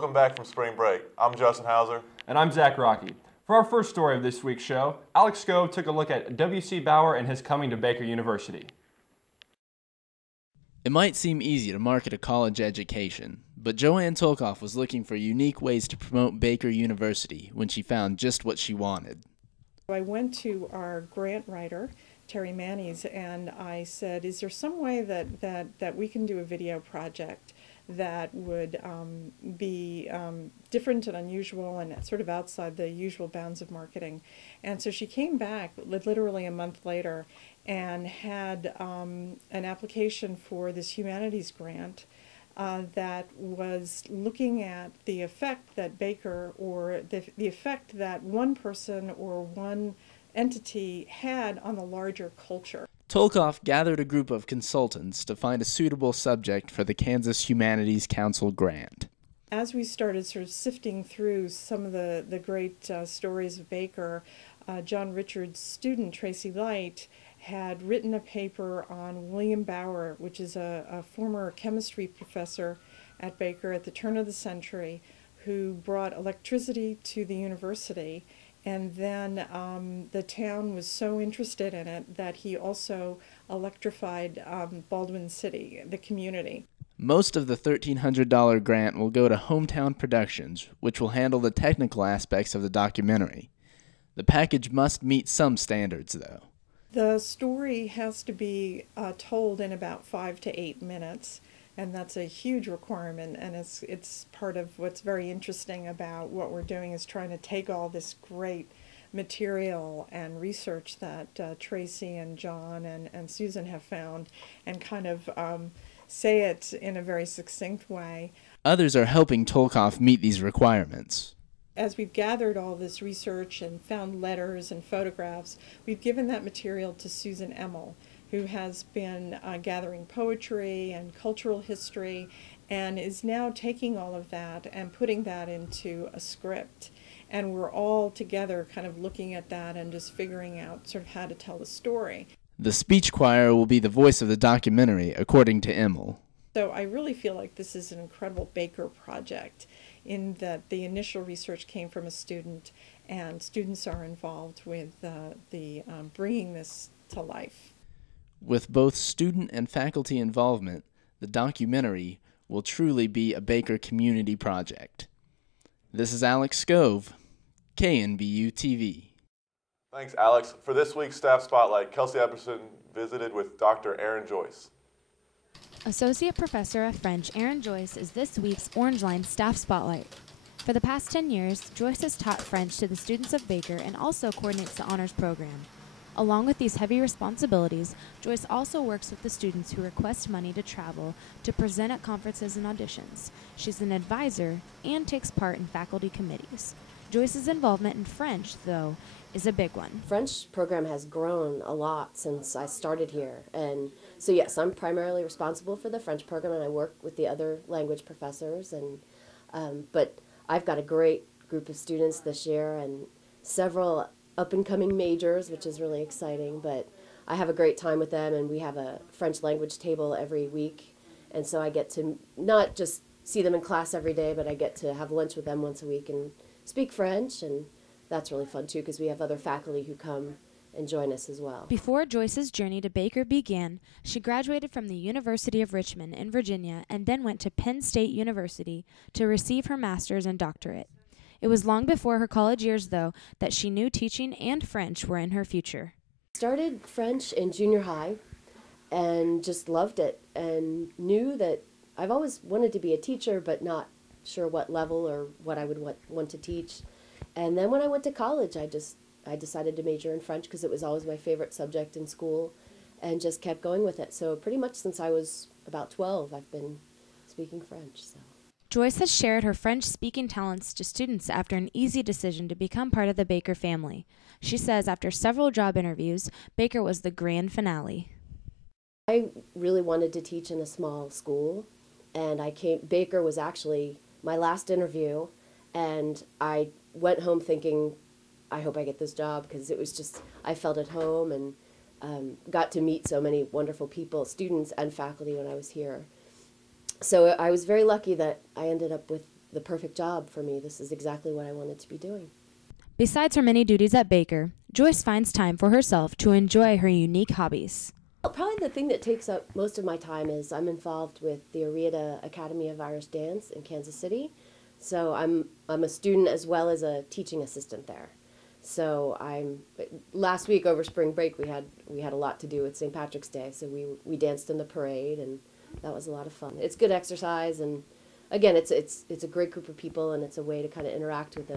Welcome back from spring break. I'm Justin Hauser. And I'm Zach Rocky. For our first story of this week's show, Alex Skov took a look at W.C. Bauer and his coming to Baker University. It might seem easy to market a college education, but Joanne Tolkoff was looking for unique ways to promote Baker University when she found just what she wanted. I went to our grant writer, Terry Mannies, and I said, is there some way that we can do a video project that would be different and unusual and sort of outside the usual bounds of marketing? And so she came back literally a month later and had an application for this humanities grant that was looking at the effect that Baker, or the effect that one person or one entity had on the larger culture. Tolkoff gathered a group of consultants to find a suitable subject for the Kansas Humanities Council grant. As we started sort of sifting through some of the great stories of Baker, John Richard's student, Tracy Light, had written a paper on William Bauer, which is a former chemistry professor at Baker at the turn of the century, who brought electricity to the university. And then the town was so interested in it that he also electrified Baldwin City, the community. Most of the $1,300 grant will go to Hometown Productions, which will handle the technical aspects of the documentary. The package must meet some standards, though. The story has to be told in about 5 to 8 minutes. And that's a huge requirement, and it's part of what's very interesting about what we're doing, is trying to take all this great material and research that Tracy and John and Susan have found and kind of say it in a very succinct way. Others are helping Tolkoff meet these requirements. As we've gathered all this research and found letters and photographs, we've given that material to Susan Emmel, who has been gathering poetry and cultural history and is now taking all of that and putting that into a script. And we're all together kind of looking at that and just figuring out sort of how to tell the story. The speech choir will be the voice of the documentary, according to Emmel. So I really feel like this is an incredible Baker project, in that the initial research came from a student, and students are involved with bringing this to life. With both student and faculty involvement, the documentary will truly be a Baker community project. This is Alex Skov, KNBU-TV. Thanks, Alex. For this week's Staff Spotlight, Kelsey Epperson visited with Dr. Erin Joyce. Associate Professor of French Erin Joyce is this week's Orangeline Staff Spotlight. For the past 10 years, Joyce has taught French to the students of Baker and also coordinates the honors program. Along with these heavy responsibilities, Joyce also works with the students who request money to travel to present at conferences and auditions. She's an advisor and takes part in faculty committees. Joyce's involvement in French, though, is a big one. French program has grown a lot since I started here, and so yes, I'm primarily responsible for the French program, and I work with the other language professors, and but I've got a great group of students this year and several up-and-coming majors, which is really exciting, but I have a great time with them, and we have a French language table every week, and so I get to not just see them in class every day, but I get to have lunch with them once a week and speak French, and that's really fun too, because we have other faculty who come and join us as well. Before Joyce's journey to Baker began, she graduated from the University of Richmond in Virginia and then went to Penn State University to receive her master's and doctorate. It was long before her college years, though, that she knew teaching and French were in her future. Started French in junior high and just loved it, and knew that I've always wanted to be a teacher, but not sure what level or what I would want to teach. And then when I went to college, I decided to major in French because it was always my favorite subject in school, and just kept going with it. So pretty much since I was about 12, I've been speaking French. So. Joyce has shared her French-speaking talents to students after an easy decision to become part of the Baker family. She says after several job interviews, Baker was the grand finale. I really wanted to teach in a small school, and Baker was actually my last interview, and I went home thinking, I hope I get this job, because it was just, I felt at home and got to meet so many wonderful people, students and faculty, when I was here. So I was very lucky that I ended up with the perfect job for me. This is exactly what I wanted to be doing. Besides her many duties at Baker, Joyce finds time for herself to enjoy her unique hobbies. Well, probably the thing that takes up most of my time is I'm involved with the Arieta Academy of Irish Dance in Kansas City. So I'm a student as well as a teaching assistant there. So last week over spring break we had a lot to do with St. Patrick's Day. So we danced in the parade, and that was a lot of fun. It's good exercise, and again, it's a great group of people, and it's a way to kind of interact with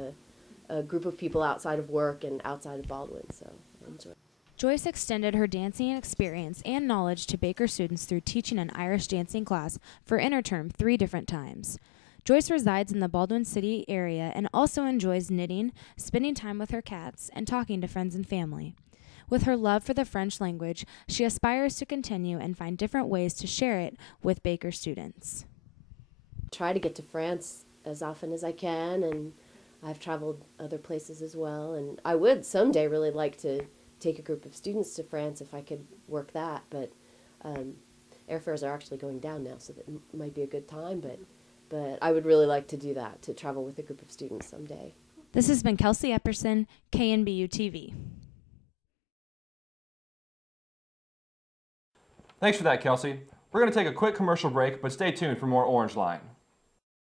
a group of people outside of work and outside of Baldwin. So I enjoy it. Joyce extended her dancing experience and knowledge to Baker students through teaching an Irish dancing class for interterm 3 different times. Joyce resides in the Baldwin City area and also enjoys knitting, spending time with her cats, and talking to friends and family. With her love for the French language, she aspires to continue and find different ways to share it with Baker students. Try to get to France as often as I can, and I've traveled other places as well, and I would someday really like to take a group of students to France if I could work that, but airfares are actually going down now, so that might be a good time, but I would really like to do that, to travel with a group of students someday. This has been Kelsey Epperson, KNBU-TV. Thanks for that, Kelsey. We're going to take a quick commercial break, but stay tuned for more Orangeline.